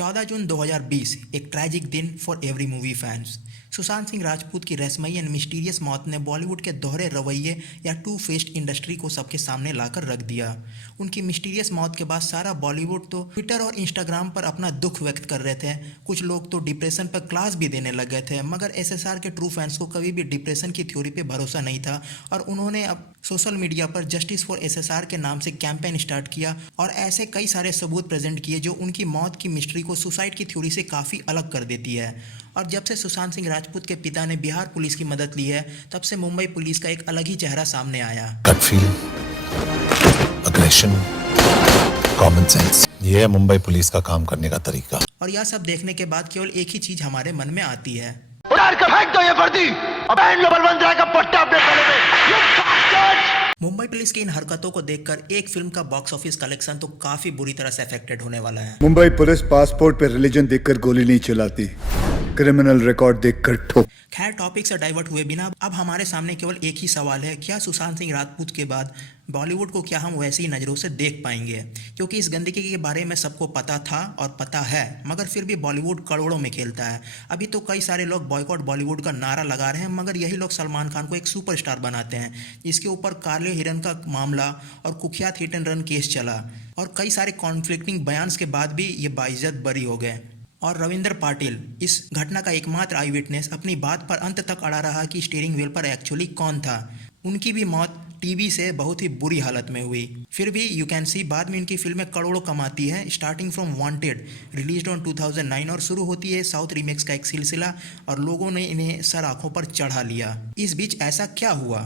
14 जून 2020 एक ट्रैजिक दिन for every movie fans. Sushant Singh Rajput की रहस्यमयी एंड मिस्टीरियस मौत ने बॉलीवुड के दोहरे रवैये या टू फेस्ड इंडस्ट्री को सबके सामने लाकर रख दिया। उनकी मिस्टीरियस मौत के बाद सारा बॉलीवुड तो ट्विटर और इंस्टाग्राम पर अपना दुख व्यक्त कर रहे थे। कुछ लोग तो डिप्रेशन पर क्लास भी देने लग गए थे, मगर एसएसआर के ट्रू फैंस को कभी भी डिप्रेशन की थ्योरी पे भरोसा नहीं था और उन्होंने अब सोशल मीडिया पर जस्टिस फॉर एसएसआर के नाम से कैंपेन स्टार्ट किया और ऐसे कई सारे सबूत प्रेजेंट किए जो उनकी मौत की मिस्ट्री को सुसाइड की थ्योरी से काफ़ी अलग कर देती है। और जब से सुशांत सिंह राजपूत के पिता ने बिहार पुलिस की मदद ली है, तब से मुंबई पुलिस का एक अलग ही चेहरा सामने आया। Gut feel, aggression, common sense, ये है मुंबई पुलिस का काम करने का तरीका। और यह सब देखने के बाद केवल एक ही चीज हमारे मन में आती है, उतार कर फेंक दो ये वर्दी और पहन लो बलवंत राय का पट्टा अपने गले में। You bastards! मुंबई पुलिस की इन हरकतों को देखकर एक फिल्म का बॉक्स ऑफिस कलेक्शन तो काफी बुरी तरह से अफेक्टेड होने वाला है। मुंबई पुलिस पासपोर्ट पे रिलीजन देखकर गोली नहीं चलाती, क्रिमिनल रिकॉर्ड देखकर ठोक। खैर, टॉपिक से डाइवर्ट हुए बिना अब हमारे सामने केवल एक ही सवाल है, क्या सुशांत सिंह राजपूत के बाद बॉलीवुड को क्या हम वैसी नज़रों से देख पाएंगे? क्योंकि इस गंदगी के बारे में सबको पता था और पता है, मगर फिर भी बॉलीवुड करोड़ों में खेलता है। अभी तो कई सारे लोग बॉयकॉट बॉलीवुड का नारा लगा रहे हैं, मगर यही लोग सलमान खान को एक सुपरस्टार बनाते हैं, जिसके ऊपर काले हिरन का मामला और कुख्यात हिट एंड रन केस चला और कई सारे कॉन्फ्लिक्टिंग बयान के बाद भी ये बाइज्जत बरी हो गए। और रविंदर पाटिल, इस घटना का एकमात्र आई विटनेस, अपनी बात पर अंत तक अड़ा रहा कि स्टीयरिंग व्हील पर एक्चुअली कौन था। उनकी भी मौत टीबी से बहुत ही बुरी हालत में हुई। फिर भी यू कैन सी बाद में इनकी फिल्में करोड़ों कमाती हैं, starting from wanted released on 2009 और शुरू होती है साउथ रीमेक्स का एक सिलसिला और लोगों ने इन्हें सर आंखों पर चढ़ा लिया। इस बीच ऐसा क्या हुआ?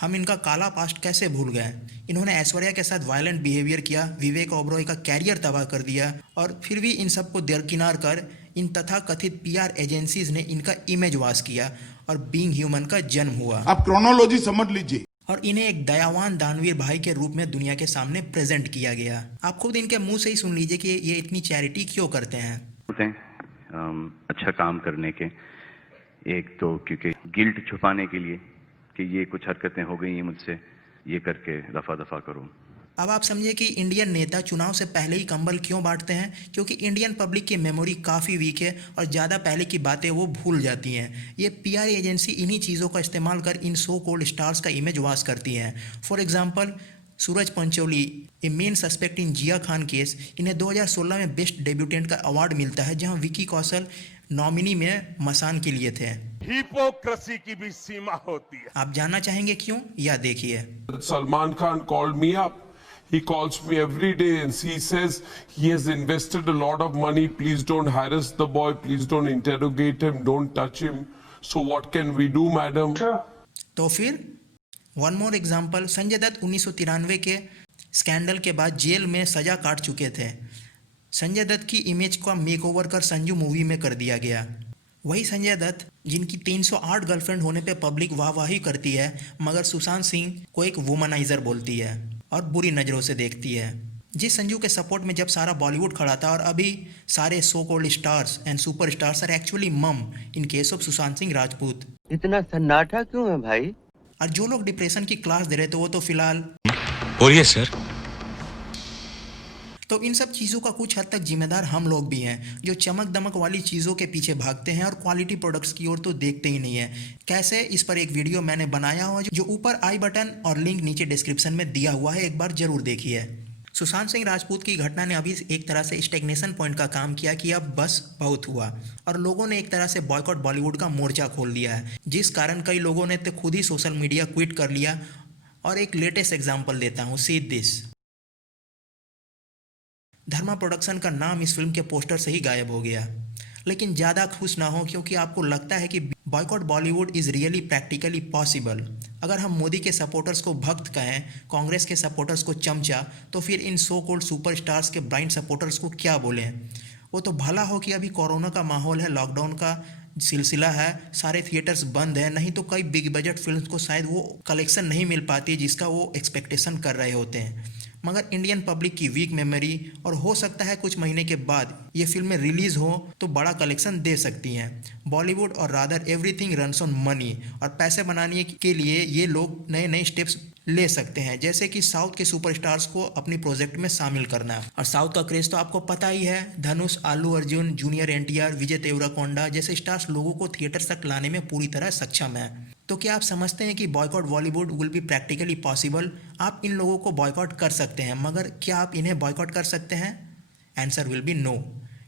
हम इनका काला पास्ट कैसे भूल गए? इन्होंने ऐश्वर्या के साथ वायलेंट बिहेवियर किया, विवेक ओबरॉय का कैरियर तबाह कर दिया और फिर भी इन सबको दरकिनार कर इन तथाकथित पीआर एजेंसीज ने इनका इमेज वॉश किया और बीइंग ह्यूमन का जन्म हुआ। आप क्रोनोलॉजी समझ लीजिए। और इन्हें एक दयावान दानवीर भाई के रूप में दुनिया के सामने प्रेजेंट किया गया। आप खुद इनके मुंह से ही सुन लीजिए कि ये इतनी चैरिटी क्यों करते हैं। अच्छा काम करने के, एक तो क्योंकि गिल्ट छुपाने के लिए कि ये कुछ हरकतें हो गई हैं मुझसे, ये करके रफा दफा करो। अब आप समझिए कि इंडियन नेता चुनाव से पहले ही कंबल क्यों बांटते हैं? क्योंकि इंडियन पब्लिक की मेमोरी काफ़ी वीक है और ज़्यादा पहले की बातें वो भूल जाती हैं। ये पीआर एजेंसी इन्हीं चीज़ों का इस्तेमाल कर इन सो कॉल्ड स्टार्स का इमेज वॉश करती हैं। For example, Suraj Pancholi, a main suspect in Jiah Khan case, इन्हें 2016 में बेस्ट डेब्यूटेंट का अवार्ड मिलता है, जहां विकी कौशल नॉमिनी में मसान के लिए थे। हिपोक्रेसी की भी सीमा होती है। आप जानना चाहेंगे क्यों? या देखिए। Salman Khan called me up. He calls me every day and he says he has invested a lot of money. Please don't harass the boy. Please don't interrogate him. Don't touch him. So what can we do, madam? तो फिर one more example, Sanjay Dutt 1993 के scandal के बाद jail में सजा काट चुके थे। संजय दत्त की इमेज को मेकओवर कर संजू मूवी में कर दिया गया। वही संजय दत्त जिनकी 308 गर्लफ्रेंड होने पे पब्लिक वाहवाही करती है, मगर सुशांत सिंह को एक वुमनाइजर बोलती है और बुरी नज़रों से देखती है। जिस संजू के सपोर्ट में जब सारा बॉलीवुड खड़ा था और अभी सारे so called stars and super stars are actually mum in case of Sushant Singh Rajput. इतना सन्नाटा क्यों है भाई? और जो लोग डिप्रेशन की क्लास दे रहे थे वो तो फिलहाल बोलिए सर। तो इन सब चीज़ों का कुछ हद तक जिम्मेदार हम लोग भी हैं, जो चमक दमक वाली चीज़ों के पीछे भागते हैं और क्वालिटी प्रोडक्ट्स की ओर तो देखते ही नहीं है। कैसे? इस पर एक वीडियो मैंने बनाया हुआ जो ऊपर आई बटन और लिंक नीचे डिस्क्रिप्शन में दिया हुआ है, एक बार जरूर देखिए। सुशांत सिंह राजपूत की घटना ने अभी एक तरह से स्टेग्नेशन पॉइंट का काम किया कि अब बस बहुत हुआ और लोगों ने एक तरह से बॉयकॉट बॉलीवुड का मोर्चा खोल दिया है, जिस कारण कई लोगों ने तो खुद ही सोशल मीडिया क्विट कर लिया। और एक लेटेस्ट एग्जाम्पल देता हूँ, सी दिस। धर्मा प्रोडक्शन का नाम इस फिल्म के पोस्टर से ही गायब हो गया। लेकिन ज़्यादा खुश ना हो, क्योंकि आपको लगता है कि boycott Bollywood is really practically possible. अगर हम मोदी के सपोर्टर्स को भक्त कहें, कांग्रेस के सपोर्टर्स को चमचा, तो फिर इन सो कॉल्ड सुपरस्टार्स के ब्लाइंड सपोर्टर्स को क्या बोलें? वो तो भला हो कि अभी कोरोना का माहौल है, लॉकडाउन का सिलसिला है, सारे थिएटर्स बंद हैं, नहीं तो कई बिग बजट फिल्म्स को शायद वो कलेक्शन नहीं मिल पाती जिसका वो एक्सपेक्टेशन कर रहे होते हैं। मगर इंडियन पब्लिक की वीक मेमोरी और हो सकता है कुछ महीने के बाद ये फिल्में रिलीज़ हो तो बड़ा कलेक्शन दे सकती हैं। बॉलीवुड और rather everything runs on money, और पैसे बनाने के लिए ये लोग नए नए स्टेप्स ले सकते हैं, जैसे कि साउथ के सुपरस्टार्स को अपनी प्रोजेक्ट में शामिल करना। और साउथ का क्रेज तो आपको पता ही है, धनुष, आलू अर्जुन, जूनियर एनटीआर, विजय देवरकोंडा जैसे स्टार्स लोगों को थिएटर तक लाने में पूरी तरह सक्षम है। तो क्या आप समझते हैं कि boycott Bollywood will be practically possible? आप इन लोगों को बॉयकॉट कर सकते हैं, मगर क्या आप इन्हें बॉयकॉट कर सकते हैं? आंसर विल बी नो,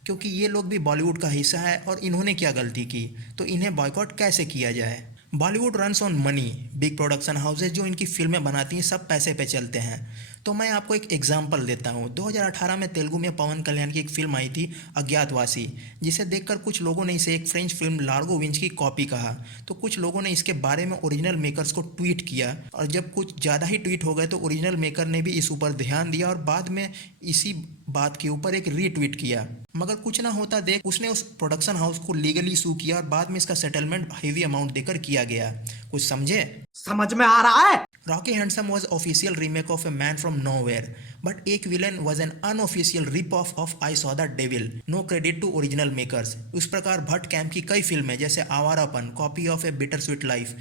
क्योंकि ये लोग भी बॉलीवुड का हिस्सा है और इन्होंने क्या गलती की, तो इन्हें बॉयकॉट कैसे किया जाए? Bollywood runs on money. Big production houses जो इनकी फिल्में बनाती हैं सब पैसे पे चलते हैं। तो मैं आपको एक एग्जांपल देता हूँ। 2018 में तेलुगु में पवन कल्याण की एक फिल्म आई थी अज्ञातवासी, जिसे देखकर कुछ लोगों ने इसे एक फ्रेंच फिल्म लार्गो विंच की कॉपी कहा। तो कुछ लोगों ने इसके बारे में ओरिजिनल मेकर्स को ट्वीट किया, और जब कुछ ज़्यादा ही ट्वीट हो गए तो ओरिजिनल मेकर ने भी इस ऊपर ध्यान दिया और बाद में इसी बात के ऊपर एक रीट्वीट किया। मगर कुछ ना होता देख उसने उस प्रोडक्शन हाउस को लीगली सू किया और बाद में इसका सेटलमेंट हेवी अमाउंट देकर किया गया। कुछ समझे? समझ में आ रहा है? Rocky Handsome was official remake of A Man from Nowhere, but Ek Villain was an unofficial rip-off of I Saw the Devil. No credit to original makers. उस प्रकार भट्ट कैम्प की कई फिल्में जैसे Awarapan, copy of a bitter sweet life,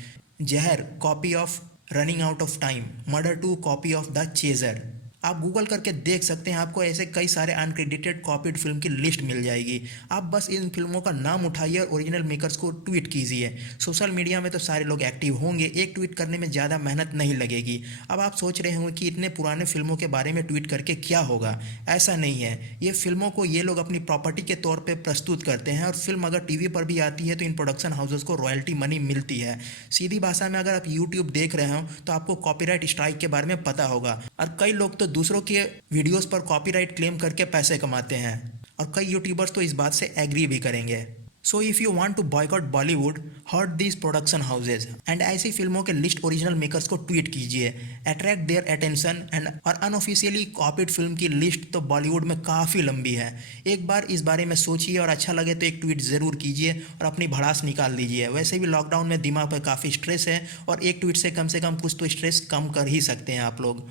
Zeher, copy of running out of time, Murder 2 copy of the chaser, आप Google करके देख सकते हैं, आपको ऐसे कई सारे अनक्रेडिटेड कॉपीड फिल्म की लिस्ट मिल जाएगी। आप बस इन फिल्मों का नाम उठाइए और ओरिजिनल मेकर्स को ट्वीट कीजिए। सोशल मीडिया में तो सारे लोग एक्टिव होंगे, एक ट्वीट करने में ज़्यादा मेहनत नहीं लगेगी। अब आप सोच रहे होंगे कि इतने पुराने फिल्मों के बारे में ट्वीट करके क्या होगा? ऐसा नहीं है। ये फिल्मों को ये लोग अपनी प्रॉपर्टी के तौर पर प्रस्तुत करते हैं, और फिल्म अगर टीवी पर भी आती है तो इन प्रोडक्शन हाउसेस को रॉयल्टी मनी मिलती है। सीधी भाषा में अगर आप यूट्यूब देख रहे हो तो आपको कॉपीराइट स्ट्राइक के बारे में पता होगा, और कई लोग तो दूसरों के वीडियोस पर कॉपीराइट क्लेम करके पैसे कमाते हैं, और कई यूट्यूबर्स तो इस बात से एग्री भी करेंगे। So if you want to boycott Bollywood, hurt these production houses and ऐसी फिल्मों के लिस्ट ओरिजिनल मेकर्स को ट्वीट कीजिए, अट्रैक्ट देयर अटेंशन एंड। और अनऑफिशियली कॉपीड फिल्म की लिस्ट तो बॉलीवुड में काफ़ी लंबी है। एक बार इस बारे में सोचिए और अच्छा लगे तो एक ट्वीट ज़रूर कीजिए और अपनी भड़ास निकाल दीजिए। वैसे भी लॉकडाउन में दिमाग पर काफ़ी स्ट्रेस है, और एक ट्वीट से कम कुछ तो स्ट्रेस कम कर ही सकते हैं आप लोग।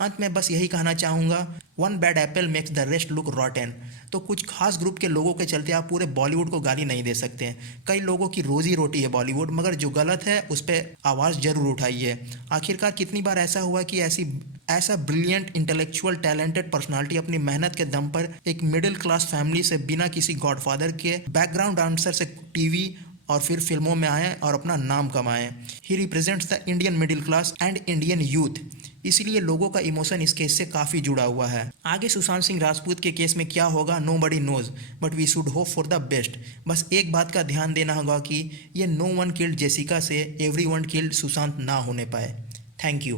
अंत में बस यही कहना चाहूँगा, one bad Apple makes the rest look रॉटन। तो कुछ खास ग्रुप के लोगों के चलते आप पूरे बॉलीवुड को गाली नहीं दे सकते हैं। कई लोगों की रोजी रोटी है बॉलीवुड, मगर जो गलत है उस पर आवाज़ जरूर उठाइए। आखिरकार कितनी बार ऐसा हुआ कि ऐसा ब्रिलियंट इंटेलेक्चुअल टैलेंटेड पर्सनालिटी अपनी मेहनत के दम पर एक मिडिल क्लास फैमिली से बिना किसी गॉडफादर के बैकग्राउंड डांसर से टीवी और फिर फिल्मों में आए और अपना नाम कमाएं। ही represents the Indian middle class and Indian youth, इसलिए लोगों का इमोशन इस केस से काफ़ी जुड़ा हुआ है। आगे सुशांत सिंह राजपूत के केस में क्या होगा nobody knows, but we should hope for the best. बस एक बात का ध्यान देना होगा कि ये नो वन किल्ड जेसिका से एवरीवन किल्ड सुशांत ना होने पाए। Thank you.